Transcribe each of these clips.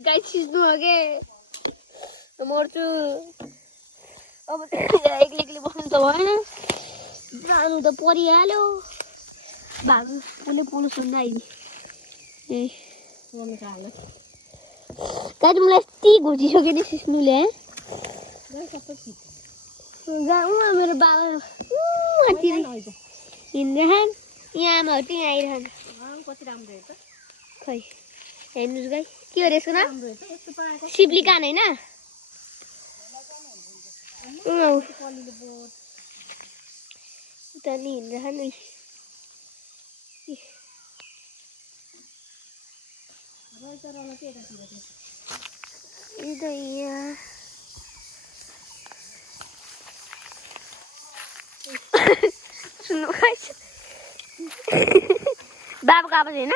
guys सिस्नु अगे मर्छु अब एक्लै बस्नु त भएन जानु त परिहाल्यो भागु कुनै पुलिस हुन्न आइदि ए गाइस मलाई यति घुसिसक्यो नि सिस्नुले जाऊ मेरो बाबा हिँड्दैछन् यहाँ आमाहरू त्यहीँ आइरहन् कति राम्रो हेर्छ खै हेर्नुहोस् गाइस के हो यसको नाम शिवली कान होइन उता नि हिँड्दैछन् यहाँ सुन्नु गाइस बाबाको आवाज होइन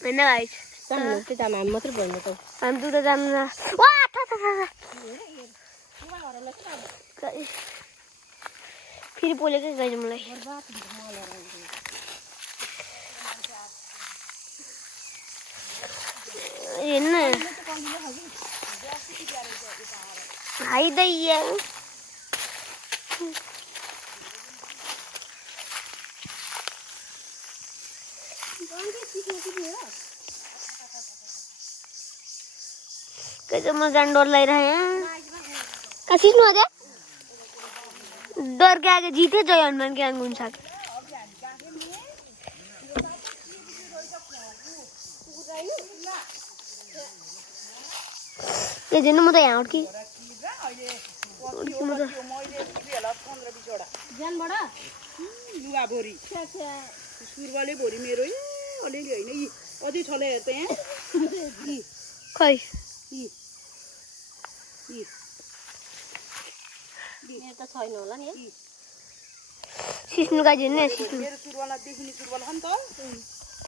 होइन गाइस हामी मात्रै भन्नु त हामी दुध जानु न फेरि बोलेकै गाइस मलाई हेर्न आइदैया कैसे म जान डर लग रहा है कहाँ सिस्नु आ गया डर के आगे जीते जय हनुमान के आगे उनसा ये जिन्नु म त यहाँ उठ्की म त ज्यानबाट लुगा भोरी सुरवाले भोरी मेरो अलिअलि होइन यी अझै छ हेर्छ यहाँ खै मेरो त छैन होला नि सिस्नु गाइस हेर्नु सिस्नु मेरो सुरवाला देखिने सुरवाला हो नि त